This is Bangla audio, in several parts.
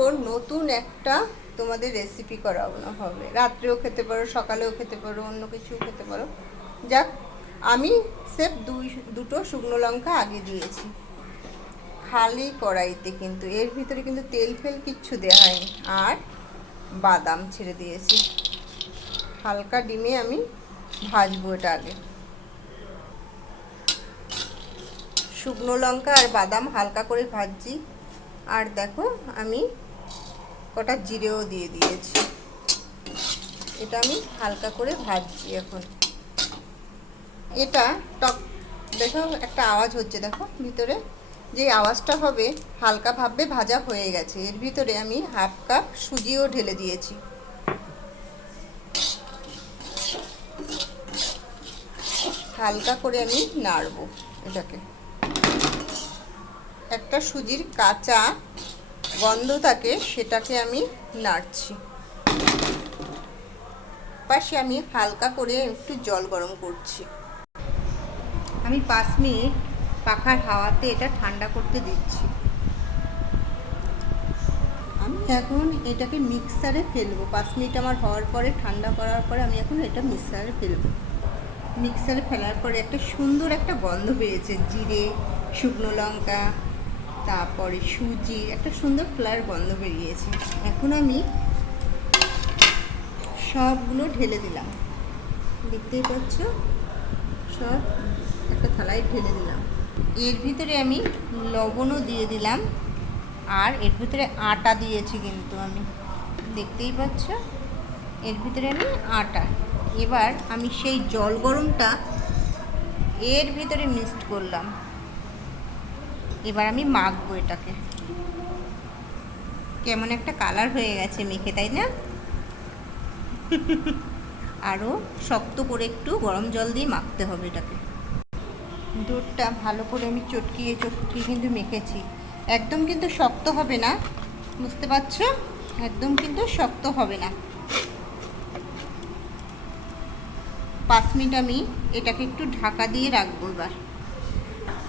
ওর নতুন একটা তোমাদের রেসিপি করানো হবে। রাত্রেও খেতে পারো, সকালেও খেতে পারো, অন্য কিছু খেতে পারো। যাক, আমি সেফ দুই, দুটো শুকনো লঙ্কা আগে দিয়েছি। খালি কড়াইতে কিন্তু, এর ভিতরে কিন্তু তেল ফেল কিচ্ছু দেওয়া হয়নি। আর বাদাম ছেড়ে দিয়েছি। হালকা ডিমে আমি ভাজবো এটা আগে। শুকনো লঙ্কা আর বাদাম হালকা করে ভাজছি। আর দেখো, আমি কটা জিরেও দিয়ে দিয়েছি। এটা আমি হালকা করে ভাজছি এখন। এটা টক, দেখো একটা আওয়াজ হচ্ছে, দেখো ভিতরে। যে আওয়াজটা হবে, হালকা ভাবে ভাজা হয়ে গেছে। এর ভিতরে আমি হাফ কাপ সুজিও ঢেলে দিয়েছি। হালকা করে আমি নাড়বো এটাকে। একটা সুজির কাঁচা গন্ধ থাকে, সেটাকে আমি নাড়ছি। পাশে আমি হালকা করে একটু জল গরম করছি। আমি পাঁচ মিনিট পাখার হাওয়াতে এটা ঠান্ডা করতে দিচ্ছি। আমি এখন এটাকে মিক্সারে ফেলব। পাঁচ মিনিট আমার হওয়ার পরে, ঠান্ডা করার পরে আমি এখন এটা মিক্সারে ফেলব। মিক্সারে ফেলার পরে একটা সুন্দর একটা গন্ধ বেরিয়েছে জিরে, শুকনো লঙ্কা তারপরে সুজি, একটা সুন্দর ফ্লার গন্ধ বেরিয়েছে। এখন আমি সবগুলো ঢেলে দিলাম। দেখতেই পাচ্ছ? সব একটা থালায় ঢেলে দিলাম। এর ভিতরে আমি লবণও দিয়ে দিলাম, আর এর ভিতরে আটা দিয়েছি কিন্তু আমি। দেখতেই পাচ্ছ? এর ভিতরে আমি আটা। এবার আমি সেই জল গরমটা এর ভিতরে মিক্সড করলাম। এবার আমি মাখবো এটাকে। কেমন একটা কালার হয়ে গেছে মেখে, তাই না? আরও শক্ত করে একটু গরম জল দিয়ে মাখতে হবে এটাকে। দুধটা ভালো করে আমি চটকিয়ে চটকিয়ে কিন্তু মেখেছি। একদম কিন্তু শক্ত হবে না, বুঝতে পারছ? একদম কিন্তু শক্ত হবে না। পাঁচ মিনিট আমি এটাকে একটু ঢাকা দিয়ে রাখব এবার।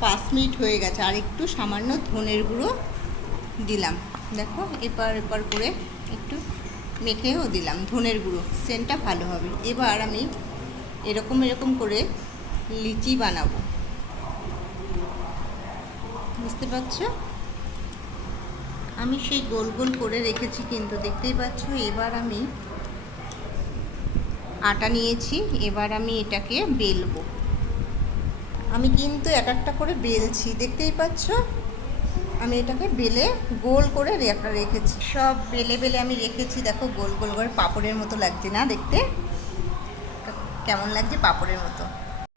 পাঁচ মিনিট হয়ে গেছে, আর একটু সামান্য ধনের গুঁড়ো দিলাম। দেখো, এপার এপার করে একটু মেখেও দিলাম ধনের গুঁড়ো, সেন্টটা ভালো হবে। এবার আমি এরকম এরকম করে লিচি বানাবো। বুঝতে পারছ? আমি সেই গোল গোল করে রেখেছি কিন্তু, দেখতেই পাচ্ছ? এবার আমি আটা নিয়েছি, এবার আমি এটাকে বেলবো। আমি কিন্তু এক একটা করে বেলছি, দেখতেই পাচ্ছ? আমি এটাকে বেলে গোল করে রেখেছি। সব বেলে বেলে আমি রেখেছি, দেখো গোল গোল করে পাপড়ের মতো লাগছে না দেখতে? কেমন লাগছে পাপড়ের মতো?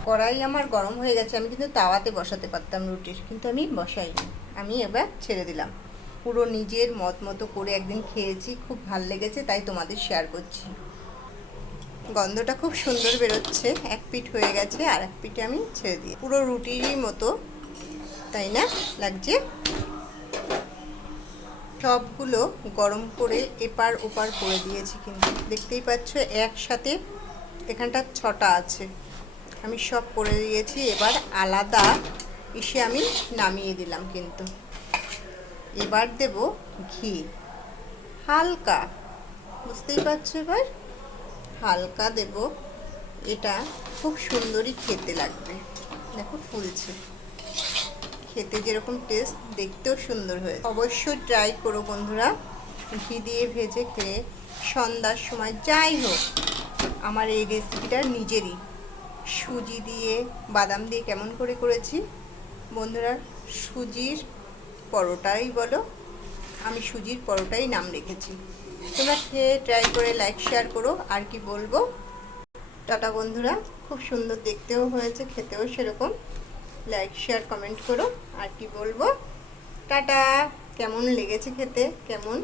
কড়াই আমার গরম হয়ে গেছে, আমি কিন্তু তাওয়াতে বসাতে পারতাম রুটির, কিন্তু আমি বসাইনি। আমি এবার ছেড়ে দিলাম। পুরো নিজের মত মতো করে একদিন খেয়েছি, খুব ভালো লেগেছে, তাই তোমাদের শেয়ার করছি। গন্ধটা খুব সুন্দর বেরোচ্ছে। এক পিঠ হয়ে গেছে আর এক পিঠে আমি ছেড়ে দিই পুরো রুটিরই মতো, তাই না? লাগছে? সবগুলো গরম করে এপার ওপার করে দিয়েছি কিন্তু। দেখতেই পাচ্ছ, একসাথে এখানটা ছটা আছে। আমি সব করে দিয়েছি, এবার আলাদা এসে আমি নামিয়ে দিলাম কিন্তু। এবার দেব ঘি। হালকা। বুঝতেই পারছ এবার? হালকা দেব। এটা খুব সুন্দরই খেতে লাগবে। দেখো ফুলছে। খেতে যেরকম টেস্ট দেখতেও সুন্দর হয়েছে। অবশ্যই ট্রাই করো বন্ধুরা। ঘি দিয়ে ভেজে খেয়ে সন্ধ্যার সময় যাই হোক, আমার এই রেসিপিটা নিজেরই। সুজি দিয়ে বাদাম দিয়ে কেমন করে করেছি? বন্ধুরা, সুজির পরোটাই বলো আমি সুজির পরোটাই নাম রেখেছি। তোমরা খেয়ে ট্রাই করে লাইক শেয়ার করো, আর কি বলব? টাটা বন্ধুরা, খুব সুন্দর দেখতেও হয়েছে, খেতেও সেরকম। লাইক শেয়ার কমেন্ট করো, আর কি বলব? টাটা! কেমন লেগেছে খেতে? কেমন?